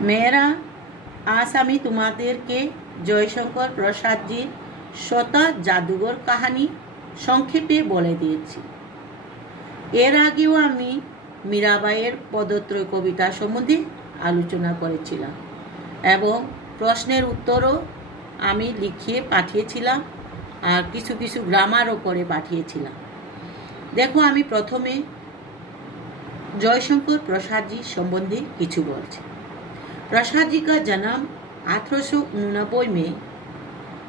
মেয়েরা আজ আমি তোমাদেরকে জয়শঙ্কর প্রসাদজির শতা জাদুঘর কাহিনী সংক্ষেপে বলে দিয়েছি। এর আগেও আমি মীরাবাইয়ের পদত্রয় কবিতা সম্বন্ধে আলোচনা করেছিলাম এবং প্রশ্নের উত্তরও আমি লিখিয়ে পাঠিয়েছিলাম আর কিছু কিছু গ্রামারও করে পাঠিয়েছিলাম। দেখো, আমি প্রথমে जयशंकर प्रसाद जी संबंधी किछु बोलছি। प्रसाद जी का जन्म 1889 में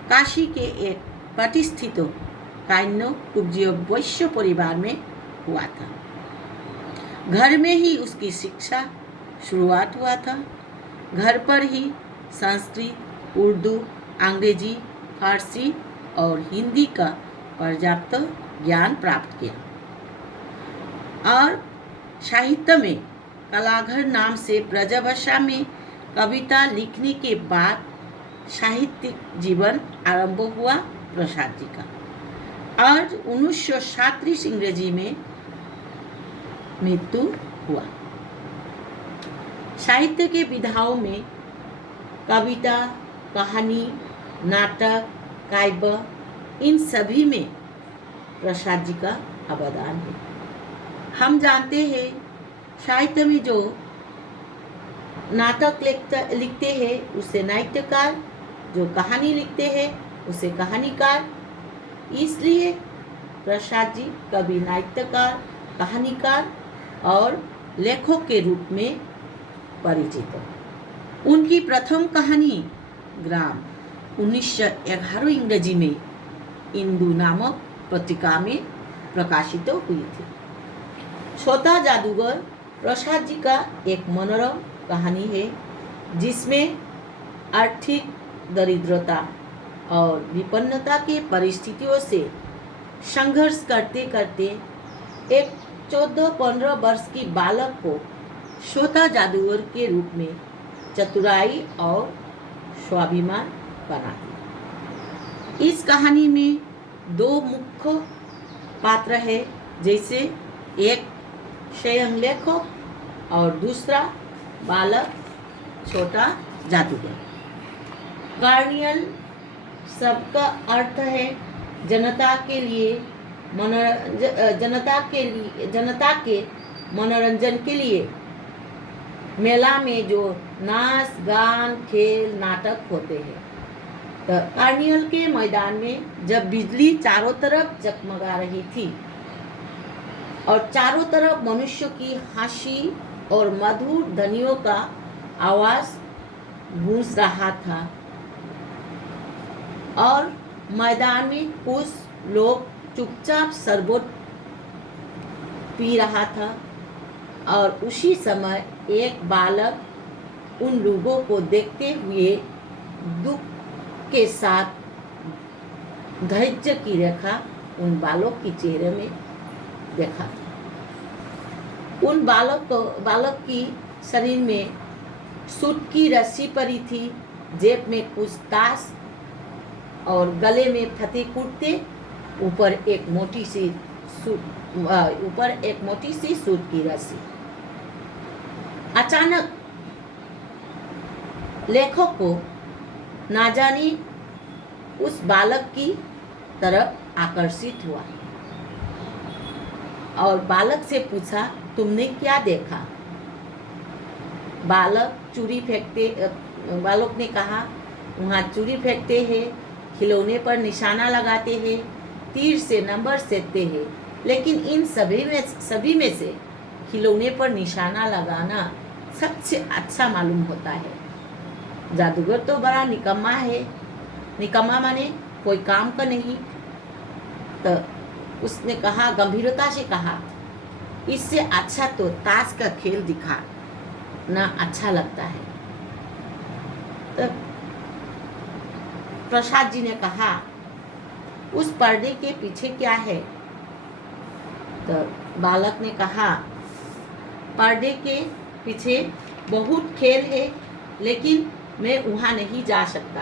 काशी के एक प्रतिष्ठित कान्य कुब्जिया वैश्य परिवार में हुआ था। घर में ही उसकी शिक्षा शुरुआत हुआ था। घर पर ही संस्कृत, उर्दू, अंग्रेजी, फारसी और हिंदी का पर्याप्त ज्ञान प्राप्त किया और साहित्य में कलाघर नाम से ब्रजभाषा में कविता लिखने के बाद साहित्यिक जीवन आरंभ हुआ प्रसाद जी का। और 1937 इंग्रजी में मृत्यु हुआ। साहित्य के विधाओं में कविता, कहानी, नाटक, काव्य, इन सभी में प्रसाद जी का अवदान है। हम जानते हैं साहित्य में जो नाटक लिखते हैं उसे नाट्यकार, जो कहानी लिखते हैं उसे कहानीकार। इसलिए प्रसाद जी कवि, नाट्यकार, कहानीकार और लेखक के रूप में परिचित है। उनकी प्रथम कहानी ग्राम 1911 इंग्रजी में इंदु नामक पत्रिका में प्रकाशित हुई थी। छोटा जादूगर प्रसाद जी का एक मनोरम कहानी है जिसमें आर्थिक दरिद्रता और विपन्नता के परिस्थितियों से संघर्ष करते करते एक 14-15 वर्ष की बालक को छोटा जादूगर के रूप में चतुराई और स्वाभिमान बना दिया। इस कहानी में दो मुख्य पात्र है, जैसे एक स्वयं लेखक और दूसरा बालक छोटा जादूगर। कार्नियल शब्द का अर्थ है जनता के मनोरंजन के लिए मेला में जो नाच, गान, खेल, नाटक होते हैं। तो कार्नियल के मैदान में जब बिजली चारों तरफ जगमगा रही थी और चारों तरफ मनुष्य की हंसी और मधुर ध्वनियों का आवाज गूंज रहा था और मैदान में कुछ लोग चुपचाप शरबत पी रहा था और उसी समय एक बालक उन लोगों को देखते हुए दुख के साथ धैर्य की रेखा उन बालक के चेहरे में देखा था। उन बालक की शरीर में सूत की रस्सी पड़ी थी, जेब में कुछ ताश और गले में फतेह कुर्ते, ऊपर एक मोटी सी सूत की रस्सी। अचानक लेखक को ना जाने उस बालक की तरफ आकर्षित हुआ और बालक से पूछा, तुमने क्या देखा? बालक ने कहा, वहाँ चूड़ी फेंकते हैं, खिलौने पर निशाना लगाते हैं, तीर से नंबर सेकते हैं, लेकिन इन सभी में से खिलौने पर निशाना लगाना सबसे अच्छा मालूम होता है। जादूगर तो बड़ा निकम्मा है। निकम्मा माने कोई काम का नहीं। तो उसने कहा, गंभीरता से कहा, इससे अच्छा तो ताश का खेल दिखा ना अच्छा लगता है। तो प्रसाद जी ने कहा, उस पर्दे के पीछे क्या है? तो बालक ने कहा, पर्दे के पीछे बहुत खेल है, लेकिन मैं वहाँ नहीं जा सकता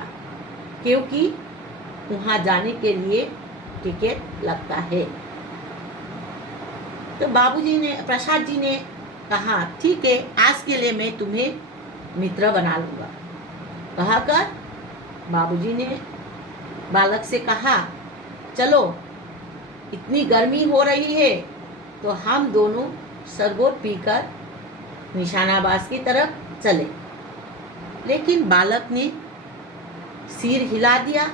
क्योंकि वहाँ जाने के लिए टिकट लगता है। तो प्रसाद जी ने कहा, ठीक है, आज के लिए मैं तुम्हें मित्र बना लूँगा। कहा कर बाबूजी ने बालक से कहा, चलो इतनी गर्मी हो रही है तो हम दोनों शरबत पीकर निशानाबाज की तरफ चले। लेकिन बालक ने सिर हिला दिया।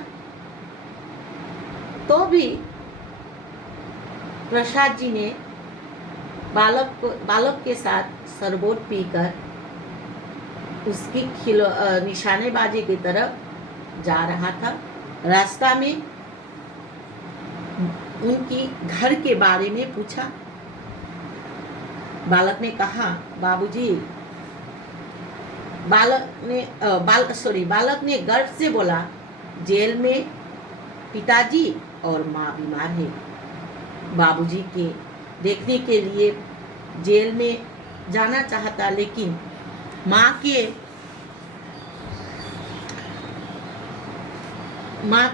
तो भी प्रसाद जी ने बालक के साथ शरबत पीकर उसकी निशानेबाजी की तरफ जा रहा था। रास्ता में उनकी घर के बारे में पूछा। बालक ने कहा, बाबूजी, बालक ने गर्व से बोला, जेल में पिताजी और माँ बीमार है। बाबूजी के देखने के लिए जेल में जाना चाहता, लेकिन माँ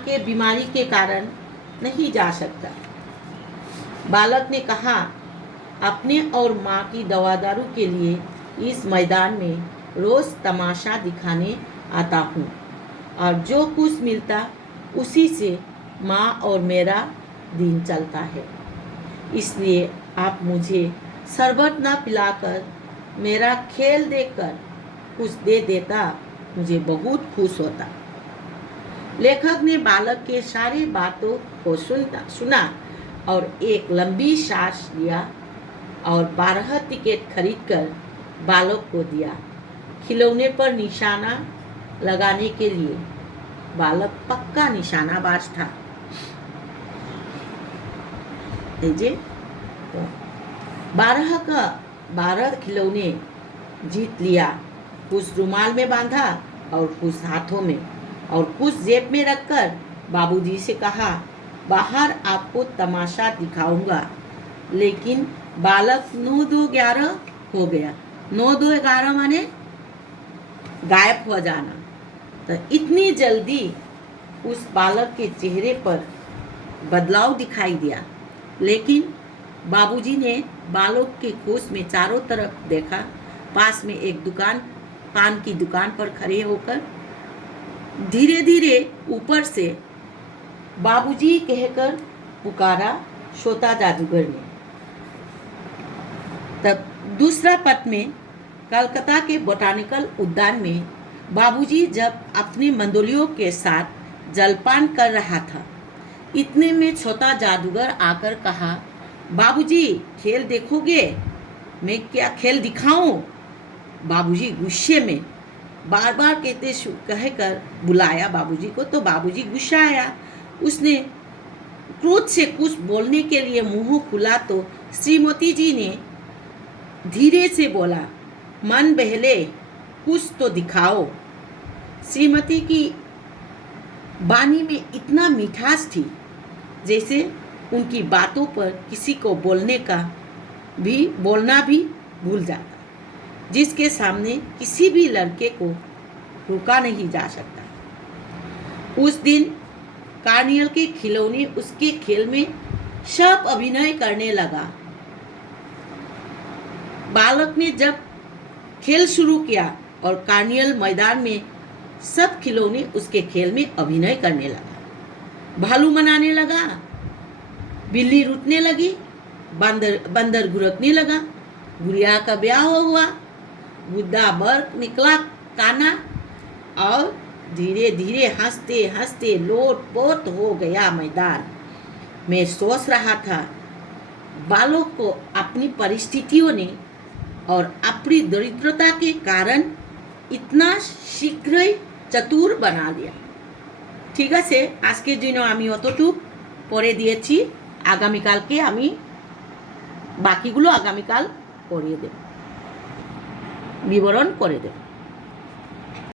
के बीमारी के कारण नहीं जा सकता। बालक ने कहा, अपने और माँ की दवा दारू के लिए इस मैदान में रोज तमाशा दिखाने आता हूँ और जो कुछ मिलता उसी से माँ और मेरा दिन चलता है। इसलिए आप मुझे शरबत न पिलाकर मेरा खेल देखकर कुछ दे देता, मुझे बहुत खुश होता। लेखक ने बालक के सारी बातों को सुना और एक लंबी सांस लिया और 12 टिकट खरीदकर बालक को दिया। खिलौने पर निशाना लगाने के लिए बालक पक्का निशानाबाज था। 12 खिलौने जीत लिया। कुछ रुमाल में बांधा और कुछ हाथों में और कुछ जेब में रखकर बाबूजी से कहा, बाहर आपको तमाशा दिखाऊंगा। लेकिन बालक 9-2-11 हो गया। 9-2-11 माने गायब हो जाना। तो इतनी जल्दी उस बालक के चेहरे पर बदलाव दिखाई दिया। लेकिन बाबूजी ने बालक के होश में चारों तरफ देखा। पास में एक पान की दुकान पर खड़े होकर धीरे धीरे ऊपर से बाबूजी कहकर पुकारा छोटा जादूगर ने। तब दूसरा पथ में कलकत्ता के बोटानिकल उद्यान में बाबूजी जब अपनी मंडलियों के साथ जलपान कर रहा था, इतने में छोटा जादूगर आकर कहा, बाबूजी खेल देखोगे? मैं क्या खेल दिखाऊं? बाबूजी गुस्से में बार बार कहकर बुलाया बाबूजी को, तो बाबूजी गुस्सा आया। उसने क्रोध से कुछ बोलने के लिए मुंह खुला तो श्रीमती जी ने धीरे से बोला, मन बहले, कुछ तो दिखाओ। श्रीमती की वाणी में इतना मिठास थी जैसे उनकी बातों पर किसी को बोलना भी भूल जाता, जिसके सामने किसी भी लड़के को रोका नहीं जा सकता। उस दिन कार्नियल के खिलौने उसके खेल में सब अभिनय करने लगा। बालक ने जब खेल शुरू किया और कार्नियल मैदान में सब खिलौने उसके खेल में अभिनय करने लगा। भालू मनाने लगा, बिल्ली रूठने लगी, बंदर गुरकने लगा, गुड़िया का ब्याह हुआ, बुद्धा बर निकला काना और धीरे धीरे हंसते हंसते लोट-पोट हो गया मैदान। मैं सोच रहा था, बालक को अपनी परिस्थितियों ने और अपनी दरिद्रता के कारण इतना शीघ्र चतुर बना दिया। ठीक আছে, আজকের জন্য আমি অতটুক পড়ে দিয়েছি। আগামীকালকে আমি বাকিগুলো আগামীকাল পড়িয়ে দেব, বিবরণ করে দেব।